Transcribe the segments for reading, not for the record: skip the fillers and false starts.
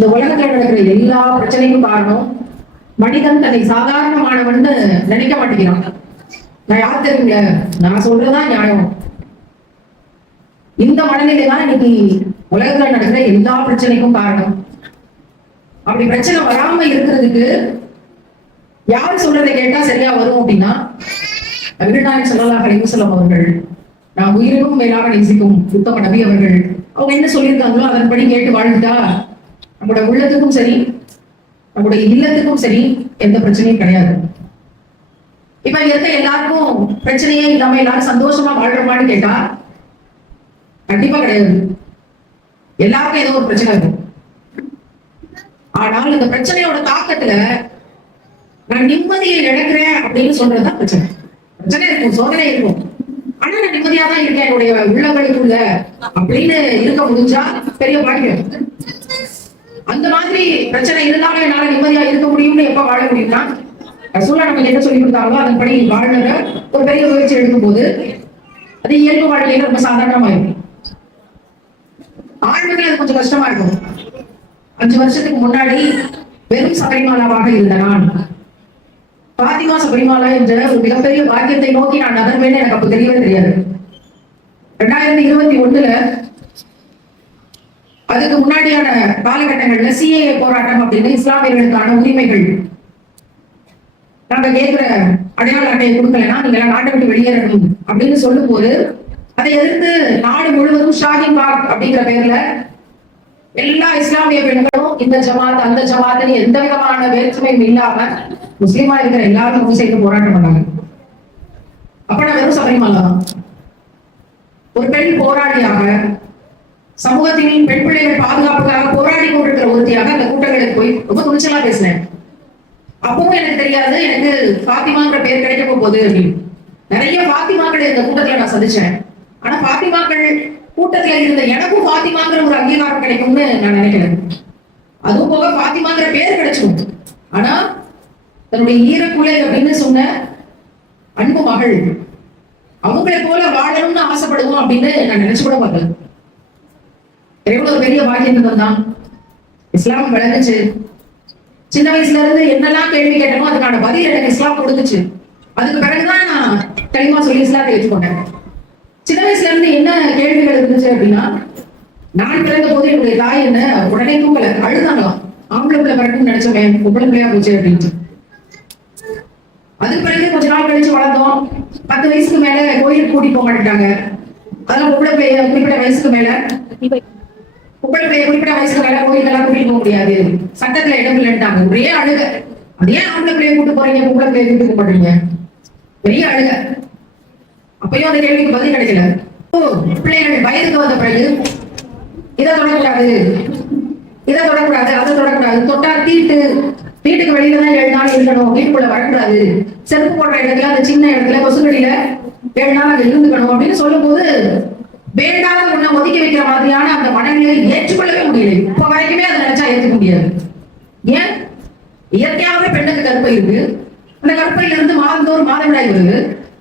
இந்த உலகத்துல நடக்கிற எல்லா பிரச்சனைக்கும் காரணம் மனிதன் தன்னை சாதாரணமானவன் நினைக்க மாட்டேங்கிறான். நான் யார் தெரியுங்க, நான் சொல்றதுதான் நியாயம். இந்த மனநிலை தான் இன்னைக்கு உலகத்துல நடக்கிற எல்லா பிரச்சனைக்கும் காரணம். அப்படி பிரச்சனை வராம இருக்கிறதுக்கு யாரு சொல்றதை கேட்டா சரியா வரும் அப்படின்னா, அபிநாயகர் ஸல்லல்லாஹு அலைஹி வஸல்லம் அவர்கள், நான் உயிரினும் மேலாக நேசிக்கும் உத்தம நபி அவர்கள், அவங்க என்ன சொல்லியிருக்காங்களோ அதன்படி கேட்டு வாழ்ந்துட்டா நம்முடைய உள்ளத்துக்கும் சரி நம்முடைய இல்லத்துக்கும் சரி எந்த பிரச்சனையும் கிடையாது. இப்ப இருக்க எல்லாருக்கும் பிரச்சனையே இல்லாம எல்லாரும் சந்தோஷமா வாழ்றோமான்னு கேட்டா கண்டிப்பா கிடையாது. எல்லாருக்கும் ஏதோ ஒரு பிரச்சனை இருக்கும். ஆனால் இந்த பிரச்சனையோட தாக்கத்துல நான் நிம்மதியை இழக்கிறேன் அப்படின்னு சொல்றதுதான் பிரச்சனை. பிரச்சனை இருக்கும், சோதனை இருக்கும், ஆனா நான் நிம்மதியா தான் இருக்கேன் என்னுடைய உள்ளங்களுக்குள்ள அப்படின்னு இருக்க முடிஞ்சா பெரிய பாக்கியம். அந்த மாதிரி பிரச்சனை இருந்தாலும் என்னால நிம்மதியா இருக்க முடியும்னு எப்ப வாழ முடியும்னா, ரசூலுல்லாஹ் நமக்கு என்ன சொல்லி கொடுத்தாங்களோ அதன்படி வாழ்ற ஒரு பெரிய முயற்சி எடுக்கும் போது அது இயல்பு வாழ்க்கையில ரொம்ப சாதாரணமா இருக்கும். ஆண்மைகள் அது கொஞ்சம் கஷ்டமா இருக்கும். 5 வருஷத்துக்கு முன்னாடி வெறும் சபரிமாலாவாக இருந்த நான் பாத்திமா சபரிமாலா என்ற ஒரு மிகப்பெரிய பாக்கியத்தை நோக்கி நான் நகர்வேன்னு எனக்கு அப்ப தெரியவே தெரியாது. 2021 அதுக்கு முன்னாடியான காலகட்டங்கள்ல சிஏஏ போராட்டம் அப்படின்னு இஸ்லாமியர்களுக்கான உரிமைகள் நாங்க கேட்கிற அடையாள அட்டையை கொடுக்கலன்னா நீங்க நாட்டை விட்டு வெளியேறணும் அப்படின்னு சொல்லும் போது அதை எதிர்த்து நாடு முழுவதும் ஷாஹின் பாக் அப்படிங்கிற பேர்ல எல்லா இஸ்லாமிய பெண்களும் இந்த ஜமாத் அந்த ஜமாத் எந்த விதமான வேற்றுமையும் இல்லாம முஸ்லீமா இருக்கிற எல்லாரும் ஒன்று சேர்ந்து போராட்டம் பண்ணாங்க. அப்ப நான் வெறும் சபரிமலை தான். ஒரு பெண் போராளியாக சமூகத்தின் பெண் பிள்ளைகள் பாதுகாப்புக்காக போராடி கொண்டிருக்கிற ஒருத்தியாக அந்த கூட்டங்களுக்கு போய் ரொம்ப துணிச்சலா பேசினேன். அப்பவும் எனக்கு தெரியாது எனக்கு பாத்திமாங்கிற பேர் கிடைக்க போகுது அப்படின்னு. நிறைய பாத்திமாக்கள் இந்த கூட்டத்துல நான் சந்திச்சேன். ஆனா பாத்திமாக்கள் கூட்டத்துல இருந்த எனக்கும் பாத்திமாங்கிற ஒரு அங்கீகாரம் கிடைக்கும்னு நான் நினைக்கிறேன். அதுவும் போக பாத்திமாங்கிற பேர் கிடைச்சிடும். ஆனா தன்னுடைய ஈரக்குலை அப்படின்னு சொன்ன அன்பு மகள் அவங்களை போல வாழணும்னு ஆசைப்படுவோம் அப்படின்னு நான் நினைச்சு கூட பார்க்கல. எவ்வளவு ஒரு பெரிய பாக்கியம் தான். இஸ்லாம் விளங்குச்சு. சின்ன வயசுல இருந்து என்னெல்லாம் கேள்வி கேட்டனோ அதுக்கான பதில் எனக்கு இஸ்லாம் கொடுத்துச்சு. அதுக்கு பிறகுதான் நான் தெளிவா சொல்லி இஸ்லாத்தை ஏற்றுக்கொண்டேன். சின்ன வயசுல இருந்து என்ன கேள்விகள் இருந்துச்சு அப்படின்னா, நான் பிறந்த போது என்னுடைய தாய் என்ன உடனே தூக்கல, அழுதாங்களாம். ஆம்பளை பிள்ளை பிறகுன்னு நினைச்சோமே, பொம்பளை பிள்ளையா போச்சு அப்படின்னு. அதுக்கு பிறகு கொஞ்ச நாள் கழிச்சு வளர்ந்தோம். 10 வயசுக்கு மேல கோயிலுக்கு கூட்டிட்டு போக மாட்டாங்க. அதெல்லாம் பொம்பளை பிள்ளைய குறிப்பிட்ட வயசுக்கு மேல கோயிலெல்லாம் கூட்டிட்டு போக முடியாது, சட்டத்துல இடம் இல்லைன்ட்டாங்க. ஒரே அழுக. அதே ஆம்பளை பிள்ளைய கூட்டு போறீங்க, பொம்பளை பிள்ளைய கூட்டு போக மாட்டீங்க, பெரிய அழுக. அப்பயும் அந்த கேள்விக்கு பதில் கிடைக்கல. பிள்ளைகள் வயதுக்கு வந்த பிறகு இதை தொடக்கூடாது, இதை தொடக்கூடாது, அதை தொடக்கூடாது, தொட்டா தீட்டு, வீட்டுக்கு வெளியில தான் 7 நாள் இருக்கணும், வீட்டுக்குள்ள வரக்கூடாது, செருப்பு போடுற இடத்துல அந்த சின்ன இடத்துல கொசுக்கடியில 7 நாள் அங்க இருந்துக்கணும் அப்படின்னு சொல்லும் போது வேண்டாத ஒண்ண ஒதுக்கி வைக்கிற மாதிரியான அந்த மனநிலையை ஏற்றுக்கொள்ளவே முடியல. இப்ப வரைக்குமே அதை நினைச்சா ஏற்றுக்க முடியாது. ஏன்? இயற்கையாகவே பெண்ணுக்கு கற்பை இருக்கு. அந்த கற்பையில இருந்து மாதந்தோறும் மாதவிடாய் வருது.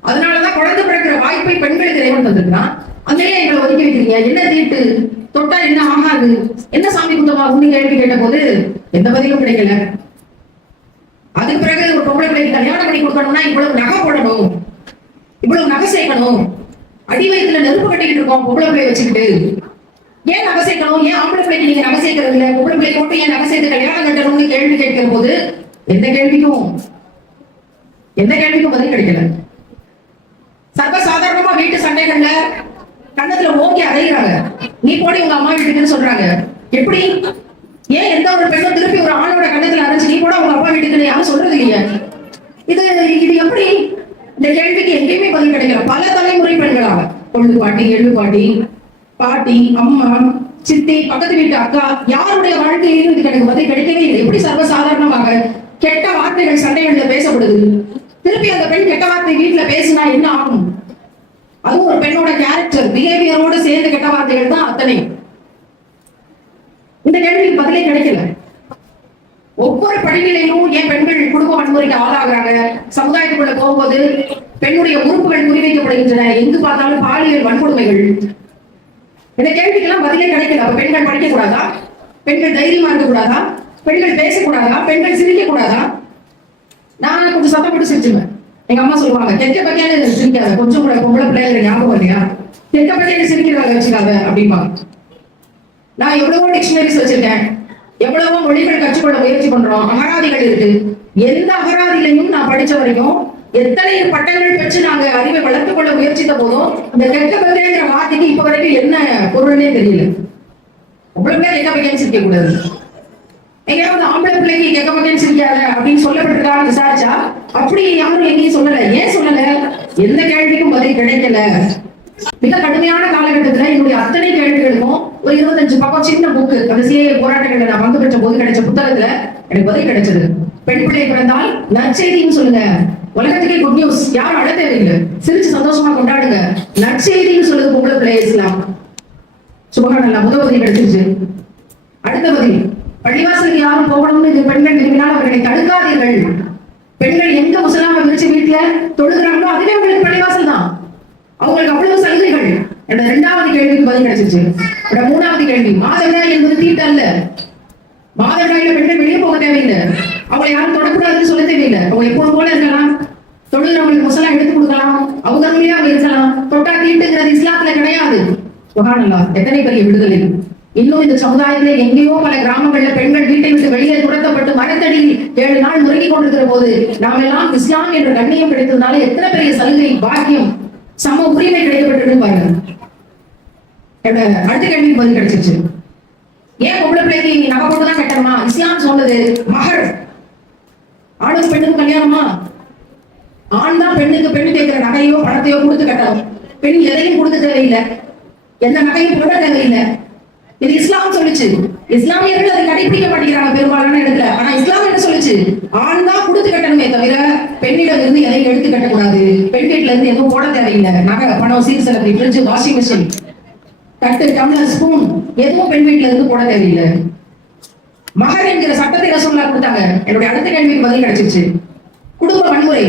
அதனாலதான் குழந்தை பிறக்கிற வாய்ப்பை பெண்களுக்கு இறைவன் தந்திருக்கான். அங்கேயே எங்களை ஒதுக்கி வைக்கிறீங்க, என்ன தீட்டு, தொட்டா என்ன ஆகாது, என்ன சாமி குத்தமாகும் கேள்வி கேட்ட போது எந்த பதிலும் கிடைக்கல. அதுக்கு பிறகு ஒரு பொம்பளை பிள்ளைக்கு கல்யாணம் பண்ணி கொடுக்கணும்னா இவ்வளவு நகை போடணும், இவ்வளவு நகை சேர்க்கணும், அடி வயிற்றுல நெருப்பு கட்டிக்கிட்டு இருக்கோம் பொம்பளை பிள்ளை வச்சுக்கிட்டு, ஏன் நகை சேர்க்கணும், ஏன் ஆம்பளை பிள்ளைக்கு நீங்க நகை சேர்க்கறது இல்ல, பொம்பளை பிள்ளை போட்டு ஏன் நகை சேர்த்து கல்யாணம் கட்டணும்னு கேள்வி கேட்கிற போது எந்த கேள்விக்கும் பதில் கிடைக்கல. சர்வசாதாரணமா வீட்டு சண்டைகள்ல கண்ணத்துல ஓங்கி அடைகிறாங்க. நீ போடி உங்க அம்மா வீட்டுக்குன்னு சொல்றாங்க. எப்படி? ஏன் எந்த ஒரு பெண்ணும் திருப்பி ஒரு ஆணோட கண்ணத்துல அரைச்சு நீ கூட உங்க அப்பா வீட்டுக்குன்னு யாரும் சொல்றது இல்லையா? இது எப்படி? இந்த கேள்விக்கு எங்கேயுமே பதில் கிடைக்கல. பல தலைமுறை பெண்களாக பொழுது பாட்டி, எழுது பாட்டி, பாட்டி, அம்மா, சித்தி, பக்கத்து வீட்டு அக்கா, யாருடைய வாழ்க்கையிலும் இது எனக்கு பதில் கிடைக்கவே இல்லை. எப்படி சர்வசாதாரணமாக கெட்ட வார்த்தைகள் சண்டைகள்ல பேசப்படுது? திருப்பி அந்த பெண் கெட்ட வார்த்தை வீட்டுல பேசினா என்ன ஆகும்? அதுவும் ஒரு பெண்ணோட கேரக்டர் பிஹேவியரோட சேர்ந்த கெட்ட வார்த்தைகள் தான் அத்தனை. இந்த கேள்விக்கு பதிலே கிடைக்கல. ஒவ்வொரு படிநிலையிலும் ஏன் பெண்கள் குடும்ப வன்முறைக்கு ஆளாகிறாங்க? சமுதாயத்துக்குள்ள போகும்போது பெண்ணுடைய உறுப்புகள் குறிவைக்கப்படுகின்றன. எங்கு பார்த்தாலும் பாலியல் வன்கொடுமைகள். இந்த கேள்விக்கெல்லாம் பதிலே கிடைக்கல. அப்ப பெண்கள் படிக்க கூடாதா? பெண்கள் தைரியமா இருக்க கூடாதா? பெண்கள் பேசக்கூடாதா? பெண்கள் சிரிக்க கூடாதா? நான் கொஞ்சம் சத்தம் போட்டு சிரிச்சுவேன். எங்க அம்மா சொல்லுவாங்க, கெட்ட பக்கையான சிரிக்காத, கொஞ்சம் கூட பொம்பளை பிள்ளைங்க ஞாபகம் இல்லையா, கெட்ட பக்கையான சிரிக்கிறவங்க வச்சுக்காத அப்படிமா. நான் எவ்வளவோ டிக்ஷனரிஸ் வச்சிருக்கேன், எவ்வளவோ மொழிகள் கற்றுக்கொள்ள முயற்சி பண்றோம், அகராதிகள் இருக்கு. எந்த அகராதிலையும் நான் படிச்ச வரைக்கும் எத்தனை பட்டங்கள் பெற்று நாங்க அறிவை வளர்த்துக் கொள்ள முயற்சித்த போதும் இந்த கெட்ட பக்கைங்கிற வார்த்தைக்கு இப்ப வரைக்கும் என்ன பொருள்னே தெரியல. அவ்வளவு பேர் கெட்ட பக்கைன்னு சிரிக்க கூடாது. எங்கேயாவது ஆம்பளை பிள்ளைக்கு கெட்ட பக்கைன்னு சிரிக்காத அப்படின்னு சொல்லப்பட்டிருக்கான்னு விசாரிச்சா அப்படி யாரும் எங்கேயும் சொல்லல. ஏன் சொல்லல? எந்த கேள்விக்கும் பதில் கிடைக்கல. மிக கடுமையான காலகட்டத்துல என்னுடைய அத்தனை கேள்விகளுக்கும் ஒரு 25 பக்கம் சின்ன புக்கு, அந்த சிஏஏ போராட்டங்கள்ல நான் பங்கு பெற்ற போது கிடைச்ச புத்தகத்துல எனக்கு பதில் கிடைச்சது. பெண் பிள்ளை பிறந்தால் நற்செய்தின்னு சொல்லுங்க, உலகத்துக்கே குட் நியூஸ், யாரும் அழ தேவையில்லை, சிரிச்சு சந்தோஷமா கொண்டாடுங்க, நற்செய்தின்னு சொல்லுது பொம்பளை பிள்ளை இஸ்லாம். சுபஹானல்லாஹ், முதல் பதில் கிடைச்சிருச்சு. அடுத்த பதில், பள்ளிவாசலுக்கு யாரும் போகணும்னு இது பெண்கள் விரும்பினால் அவர்களை தடுக்காதீர்கள். பெண்கள் எங்க முசலாம விரிச்சு வீட்டுல தொழுகிறாங்களோ அதுவே அவங்களுக்கு பள்ளிவாசல் தான், அவங்களுக்கு அவ்வளவு சலுகைகள். என்னோட 2வது கேள்விக்கு பதில் கிடைச்சிருச்சு. 3வது கேள்வி, மாதவிடாய் என்பது தீட்டு அல்ல. மாதவிடாயில பெண்கள் வெளியே போக தேவையில்லை, அவங்களை யாரும் தொடக்கூடாதுன்னு சொல்ல தேவையில்லை. அவங்க எப்போது போல இருக்கலாம், தொழுகிறவங்களுக்கு முசலாம் எடுத்து கொடுக்கலாம், அவங்க வழியா அவங்க இருக்கலாம். தொட்டா தீட்டுங்கிறது இஸ்லாத்துல கிடையாது. சுபஹானல்லாஹ், எத்தனை பெரிய விடுதலை. இன்னும் இந்த சமுதாயத்திலே எங்கேயோ பல கிராமங்கள்ல பெண்கள் வீட்டை விட்டு வெளியே துரத்தப்பட்டு மரத்தடியில் 7 நாள் முறுகி கொண்டிருக்கிற போது நாம் எல்லாம் இஸ்லாம் என்ற கண்ணியம் கிடைத்ததுனால எத்தனை பெரிய சலுகை, பாக்கியம், சம உரிமை கிடைக்கப்பட்டிருக்கு பாருங்க. அடுத்த கேள்விக்கு பதில் கிடைச்சிருச்சு. ஏன் பொம்பளை பிள்ளைக்கு நகை போட்டுதான் கட்டணுமா? இஸ்லாம் சொன்னது மகர், ஆணுக்கு பெண்ணுக்கு கல்யாணமா? ஆண் தான் பெண்ணுக்கு பெண்ணு கேட்கிற நகையோ பணத்தையோ கொடுத்து கட்டணும். பெண் எதையும் கொடுக்க தேவையில்லை, எந்த நகையும் போட தேவையில்லை. இது இஸ்லாம் சொல்லுச்சு. இஸ்லாமியர்கள் அதை கடைபிடிக்க மாட்டேங்கிறாங்க பெரும்பாலான இடத்துல. ஆனா இஸ்லாம் என்ன சொல்லுச்சு? ஆண் தான் கொடுத்து கட்டணுமே தவிர பெண்ணிடம் இருந்து எதையும் எடுத்து கட்டக்கூடாது. பெண் வீட்டுல இருந்து எதுவும் போட தேவையில்லை. நகை, பணம், சீர் செலவு, ஃப்ரிட்ஜ், வாஷிங் மிஷின், தட்டு, டம்ளர், ஸ்பூன் எதுவும் பெண் வீட்டுல இருந்து போட தேவையில்லை. மகர் என்கிற சட்டத்தை ரசூலுல்லாஹ் கொடுத்தாங்க. என்னுடைய அடுத்த கேள்விக்கு பதில் கிடைச்சிருச்சு. குடும்ப வன்முறை,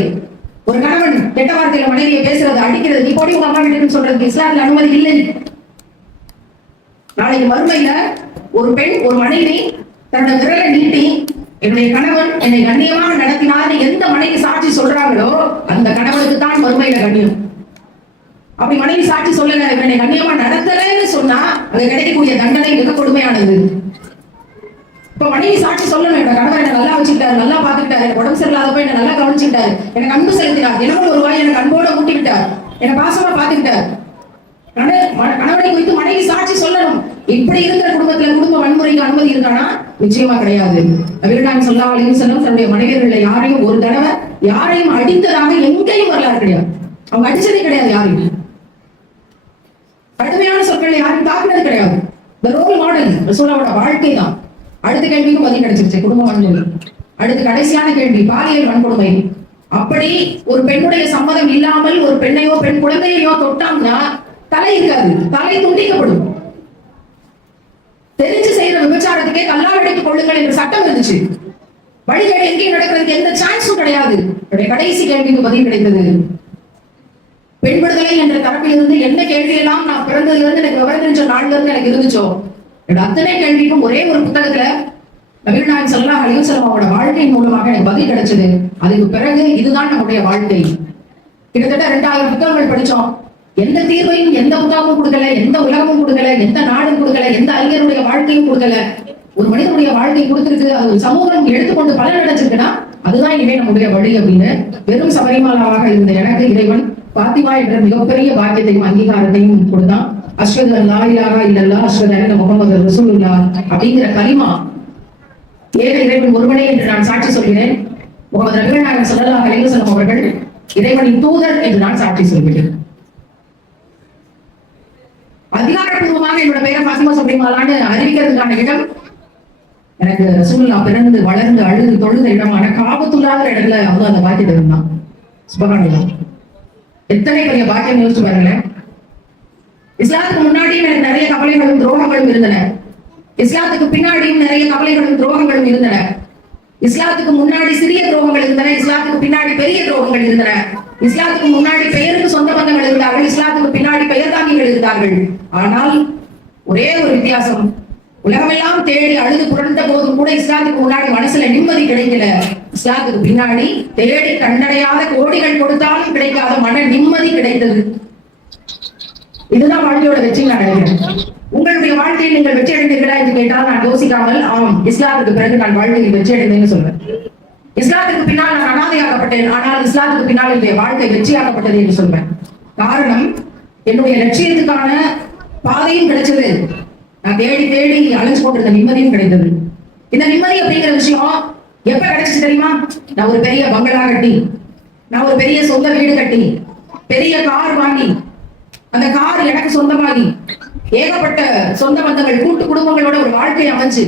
ஒரு கணவன் கெட்ட வார்த்தையில மனைவியை பேசுறது, அடிக்கிறது, நீ போடி உங்க அம்மா வீட்டுன்னு சொல்றதுக்கு இஸ்லாத்துல அனுமதி இல்லை. நாளைக்கு மறுமையில ஒரு பெண், ஒரு மனைவி தன்னோட விரலை நீட்டி என்னுடைய கணவன் என்னை கண்ணியமாக நடத்தினார் எந்த மனைவி சாட்சி சொல்றாங்களோ அந்த கணவனுக்கு தான் மறுமையில கண்ணியம். அப்படி மனைவி சாட்சி சொல்லல, என்னை கண்ணியமா நடத்தலன்னு சொன்னா அது கிடைக்கக்கூடிய தண்டனை மிக கொடுமையானது. இப்ப மனைவி சாட்சி சொல்லணும், என்னோட கணவர் என்ன நல்லா வச்சுக்கிட்டாரு, நல்லா பாத்துக்கிட்டாரு, எனக்கு உடம்பு சரியில்லாதப்ப என்ன நல்லா கவனிச்சுக்கிட்டாரு, எனக்கு அன்பு செலுத்தினார், தினமும் ஒரு வாய் எனக்கு அன்போட ஊட்டி விட்டார், என்னை பாசமா பாத்துக்கிட்டார். கணவனை குறித்து மனைவி சாட்சி சொல்லணும். இப்படி இருக்கிற குடும்பத்துல குடும்ப வன்முறைக்கு அனுமதி இருக்கானா? நிச்சயமா கிடையாது. நபிகள் ஸல்லல்லாஹு அலைஹி வஸல்லம் தன்னுடைய மனைவியர்கள யாரையும் ஒரு தடவை யாரையும் அடித்ததாக எங்கேயும் வரலாறு கிடையாது. அவங்க அடிச்சதே கிடையாது, யாரையும் கடுமையான சொற்களை யாரும் தாக்குனது கிடையாது. இந்த ரோல் மாடல் ரசூலுல்லாஹோட வாழ்க்கை தான். அடுத்த கேள்விக்கும் பதில் கிடைச்சிருச்சு, குடும்ப வன்முறை. அடுத்து கடைசியான கேள்வி, பாலியல் வன்கொடுமை. அப்படி ஒரு பெண்ணுடைய சம்மதம் இல்லாமல் ஒரு பெண்ணையோ பெண் குழந்தையோ தொட்டாங்கன்னா தலை இருக்காது, தலை துண்டிக்கப்படும். தெரிஞ்சு செய்யற விபச்சாரத்துக்கே கல்லால் அடைத்துக் கொள்ளுங்கள் என்ற சட்டம் இருந்துச்சு. வழிகள் எங்கேயும் நடக்கிறதுக்கு எந்த சான்ஸும் கிடையாது. கடைசி கேள்விக்கு பதில் கிடைத்தது. பெண் விடுதலை என்ற தரப்பிலிருந்து என்ன கேள்வி எல்லாம் நான் பிறந்ததுல இருந்து எனக்கு விவரம் தெரிஞ்ச நாள்ல இருந்து எனக்கு இருந்துச்சோ அத்தனை கேள்விக்கும் ஒரே ஒரு புத்தகத்துல நபிகள் நாயகம் ஸல்லல்லாஹு அலைஹி வஸல்லம் அவரோட வாழ்க்கையின் மூலமாக எனக்கு பதில் கிடைச்சது. அதுக்கு பிறகு இதுதான் நம்முடைய வாழ்க்கை. கிட்டத்தட்ட 2000 புத்தகங்கள் படிச்சோம். எந்த தீர்வையும் எந்த புத்தகமும் கொடுக்கல, எந்த உலகமும் கொடுக்கல, எந்த நாடும் கொடுக்கல, எந்த அறிஞருடைய வாழ்க்கையும் கொடுக்கல. ஒரு மனிதனுடைய வாழ்க்கை கொடுத்திருக்கு, அது ஒரு சமூகம் எடுத்துக்கொண்டு பலன் அடைச்சிருக்குன்னா அதுதான் இனிமே நம்முடைய வழி அப்படின்னு வெறும் சபரிமாலாவாக இருந்த எனக்கு இறைவன் பாத்திமா என்ற மிகப்பெரிய பாக்கியத்தையும் அங்கீகாரத்தையும் கொடுத்தான். அஷ்ஹது அல்லா இலாஹா இல்லல்லாஹ் அஷ்ஹது அன்ன முஹம்மது ரசூலுல்லாஹ் அப்படிங்கிற கலிமா, ஏக இறைவன் ஒருவனே என்று நான் சாட்சி சொல்கிறேன். முஹம்மது நபிகள் நாயகம் ஸல்லல்லாஹு அலைஹி வஸல்லம் அவர்கள் இறைவனின் தூதர் என்று நான் சாட்சி சொல்கிறேன். அதிகாரப்பூர்வமாக என்னோட பெயரை பாத்திமா சபரிமாலான்னு அறிவிக்கிறதுக்கான இடம் எனக்கு ரசூலுல்லாஹ் பிறந்து வளர்ந்து அழுது தொழுத இடமான காபத்துல்லாஹ்ங்கிற இடத்துல அவங்க அந்த பாக்கியத்தை இருந்தான். சுபஹானல்லாஹ், எத்தனை பெரிய பாக்கியம் யோசிச்சு பாருங்களேன். இஸ்லாத்துக்கு முன்னாடியும் எனக்கு நிறைய கவலைகளும் துரோகங்களும் இருந்தன. இஸ்லாத்துக்கு பின்னாடியும் நிறைய கவலைகளும் துரோகங்களும் இருந்தன. இஸ்லாத்துக்கு முன்னாடி சிறிய துரோகங்கள் இருந்தன, இஸ்லாத்துக்கு பின்னாடி பெரிய துரோகங்கள் இருந்தன. இஸ்லாத்துக்கு முன்னாடி பெயருக்கு சொந்த பந்தங்கள் இருந்தார்கள், இஸ்லாத்துக்கு பின்னாடி பெயர் தாங்கிகள் இருந்தார்கள். ஆனால் ஒரே ஒரு வித்தியாசம், உலகமெல்லாம் தேடி அழுது புரண்ட போதும் கூட இஸ்லாத்துக்கு முன்னாடி மனசுல நிம்மதி கிடைக்கல. இஸ்லாத்துக்கு பின்னாடி தேடி கண்டடையாத கோடிகள் கொடுத்தாலும் கிடைக்காத மன நிம்மதி கிடைத்தது. இதுதான் வாழ்க்கையோட வெற்றி. நான் நினைக்கிறேன் உங்களுடைய வாழ்க்கையில் நீங்கள் வெற்றி அடைந்தீர்களா என்று கேட்டால் நான் யோசிக்காமல் ஆம், இஸ்லாத்துக்கு பிறகு நான் வாழ்க்கையில் வெற்றி அடைந்தேன்னு சொல்வேன். இஸ்லாத்துக்கு பின்னால் நான் அனாதையாக்கப்பட்டேன், ஆனால் இஸ்லாத்துக்கு பின்னால் என்னுடைய வாழ்க்கை வெற்றியாக்கப்பட்டது என்று சொல்வேன். காரணம், என்னுடைய லட்சியத்துக்கான பாதையும் கிடைச்சது, நான் தேடி தேடி அலைஞ்சு போட்டிருந்த நிம்மதியும் கிடைத்தது. இந்த நிம்மதி அப்படிங்கிற விஷயம் எப்ப கிடைச்சிச்சு தெரியுமா? நான் ஒரு பெரிய பங்களா கட்டி, நான் ஒரு பெரிய சொந்த வீடு கட்டி, பெரிய கார் வாங்கி, அந்த கார் எனக்கு சொந்தமாகி, ஏகப்பட்ட சொந்த பந்தங்கள் கூட்டு குடும்பங்களோட ஒரு வாழ்க்கை அமைஞ்சு,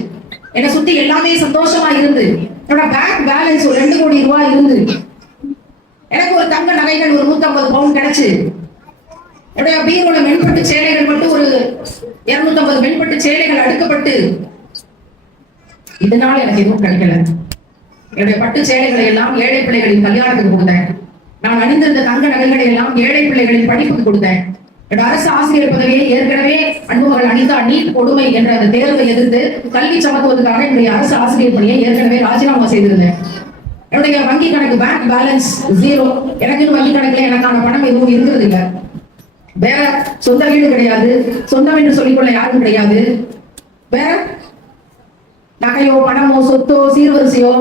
என்னை சுத்தி எல்லாமே சந்தோஷமா இருந்து, என்னோட பேங்க் பேலன்ஸ் ஒரு 2 கோடி ரூபாய் இருந்து, எனக்கு ஒரு தங்க நகைகள் ஒரு 150 பவுன் கிடைச்சு, என்னுடைய பீரோட மென்பட்டு சேலைகள் மட்டும் ஒரு 250 மென்பட்டு சேலைகள் அடுக்கப்பட்டு, இதனால எனக்கு எதுவும் கிடைக்கல. என்னுடைய பட்டு சேலைகளை எல்லாம் ஏழை பிள்ளைகளின் கல்யாணத்துக்கு கொடுத்தேன். நான் அணிந்திருந்த தங்க நகைகளை எல்லாம் ஏழை பிள்ளைகளின் படிப்புக்கு கொடுத்தேன். என்னோட அரசு ஆசிரியர் பதவியை ஏற்கனவே அன்புமகள் அனிதா நீட் கொடுமை என்ற அந்த தேர்வை எதிர்த்து கல்வி சமத்துவத்துக்காக என்னுடைய அரசு ஆசிரியர் பணியை ஏற்கனவே ராஜினாமா செய்திருந்தேன். என்னுடைய வங்கி கணக்கு பேங்க் பேலன்ஸ் 0. எனக்கு வங்கி கணக்குல எனக்கான பணம் எதுவும் இருந்தது இல்லை. வேற சொந்த வீடு கிடையாது, சொந்தம் என்று சொல்லிக்கொள்ள யாரும் கிடையாது. வேற நகையோ பணமோ சொத்தோ சீர்வரிசையோ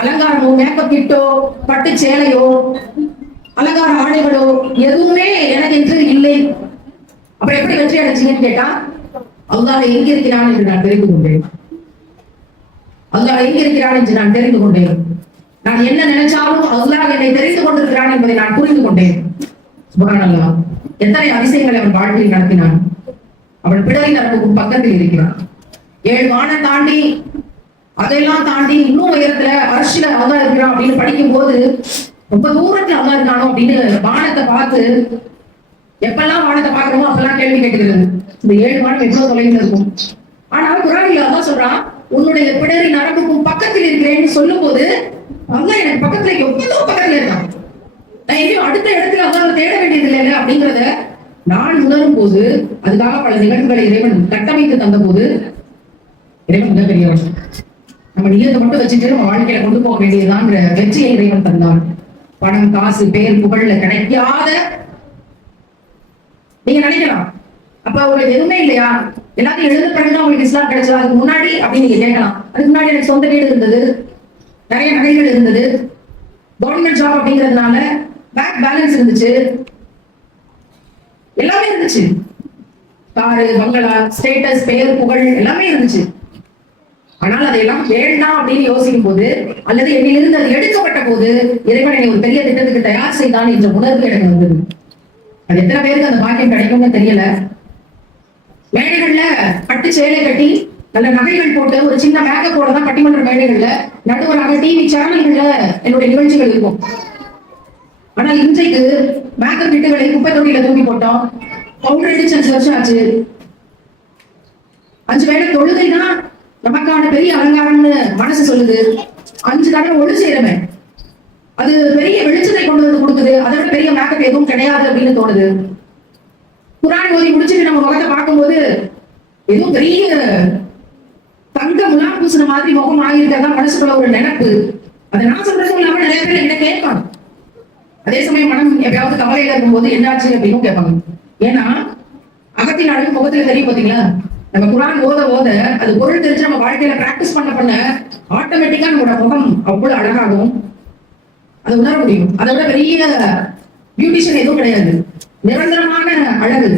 அலங்காரமோ மேக்கப் கிட்டோ பட்டு சேலையோ அலங்கார ஆடைகளோ எதுவுமே எனக்கு என்று இல்லை. அப்ப எப்படி வெற்றி அடைச்சீங்கன்னு கேட்டா, அல்லாஹ் எங்க இருக்கிறான் என்று நான் தெரிந்து கொண்டேன். அல்லாஹ் எங்க இருக்கிறான் என்று நான் தெரிந்து கொண்டேன். நான் என்ன நினைச்சாலும் அல்லாஹ் என்னை தெரிந்து கொண்டிருக்கிறான் என்பதை நான் புரிந்து கொண்டேன். சுப்ஹானல்லாஹ், எத்தனை அதிசயங்களை அவன் வாழ்க்கையில் நடத்தினான். அவன் பிடரி நரம்புக்கும் பக்கத்தில் இருக்கிறான். 7 வானம் தாண்டி, அதையெல்லாம் தாண்டி இன்னும் உயரத்துல அரசியல அல்லாஹ் இருக்கிறான் அப்படின்னு படிக்கும் போது, ரொம்ப தூரத்துல அல்லாஹ் இருக்கானோ அப்படின்னு வானத்தை பார்த்து, எப்பெல்லாம் வானத்தை பார்க்கிறோமோ அப்பெல்லாம் கேள்வி கேட்கிறது, இந்த 7 வானம் எவ்வளவு தொலைவில் இருக்கும். ஆனா குர்ஆனில் அல்லாஹ் சொல்றான், உன்னுடைய பிடரி நரம்புக்கும் பக்கத்தில் இருக்கிறேன்னு சொல்லும் போது அல்லாஹ் எனக்கு பக்கத்துல எவ்வளவு பக்கத்துல இருக்கான். நான் எங்கேயும் அடுத்த இடத்துல அல்லாஹ் தேட வேண்டியது இல்லை அப்படிங்கிறத நான் உணரும் போது, அதுக்காக பல நிகழ்வுகளை இறைவன் கட்டமைத்து தந்த போது, இறைவன் மிக பெரியவன். நம்ம நியத்தை மட்டும் வச்சுட்டு நம்ம வாழ்க்கையில கொண்டு போக வேண்டியதுதான் வெற்றியை இறைவன் தந்தான். பணம் காசு பேர் புகழ்ல கிடைக்காத நீங்க நினைக்கலாம், அப்ப உங்களுக்கு எதுவுமே இல்லையா, எல்லாத்தையும் எழுத பிறகுதான் உங்களுக்கு இஸ்லாம் கிடைச்சதா, அதுக்கு முன்னாடி அப்படின்னு நீங்க கேட்கலாம். அதுக்கு முன்னாடி எனக்கு சொந்த வீடு இருந்தது, நிறைய நகைகள் இருந்தது, கவர்மெண்ட் ஜாப் அப்படிங்கிறதுனால பேங்க் பேலன்ஸ் இருந்துச்சு, எல்லாமே இருந்துச்சு, காரு பங்களா ஸ்டேட்டஸ் பேர் புகழ் எல்லாமே இருந்துச்சு. ஆனால் அதையெல்லாம் வேண்டாம் அப்படின்னு யோசிக்கும் போது, அல்லது என்னிலிருந்து அது எடுக்கப்பட்ட போது, இறைவன் என்னை ஒரு பெரிய திட்டத்துக்கு தயார் செய்தான் என்ற உணர்வு எனக்கு வந்தது. அது எத்தனை பேருக்கு அந்த பாக்கியம் கிடைக்கும்னு தெரியல. மேடைகள்ல பட்டு சேலை கட்டி நல்ல நகைகள் போட்டு ஒரு சின்ன மேக்கப்போட தான் பட்டிமன்ற மேடைகள்ல நடுவராக டிவி சேனல்கள்ல என்னுடைய நிகழ்ச்சிகள் இருக்கும். ஆனால் இன்றைக்கு மேக்கப் வீட்டுகளை குப்பை தொட்டியில தூக்கி போட்டோம், பவுடர் அடிச்சு 5 வருஷம் ஆச்சு. 5 வேளை தொழுகைதான் நமக்கான பெரிய அலங்காரம்னு மனசு சொல்லுது. 5 தடவை ஒழு செய்யறமே அது பெரிய வெளிச்சத்தை கொண்டு வந்து கொடுக்குது, அதை விட பெரிய மேக்கப் எதுவும் கிடையாது அப்படின்னு தோணுது. குர்ஆன் ஓதி முடிச்சுட்டு நம்ம முகத்தை பார்க்கும்போது எதுவும் பெரிய தங்க முலாம் பூசின மாதிரி முகம் ஆகியிருக்கிறதா மனசுக்குள்ள ஒரு நினைப்பு. அதை நான் சொல்றதும் இல்லாம நிறைய பேர் என்ன கேட்பாங்க. அதே சமயம் மனம் எப்பயாவது கவலையில இருக்கும்போது என்னாச்சு அப்படின்னு கேட்பாங்க. ஏன்னா அகத்தின் அழகு முகத்துல தெரியும் பாத்தீங்களா. நம்ம குர்ஆன் ஓத ஓத அது பொருள் தெரிஞ்சு நம்ம வாழ்க்கையில பிராக்டிஸ் பண்ண ஆட்டோமேட்டிக்கா நம்மளோட முகம் அவ்வளவு அழகாகும், அதை உணர முடியும். அதை விட பெரிய பியூட்டிஷியன் எதுவும் கிடையாது, நிரந்தரமான அழகு.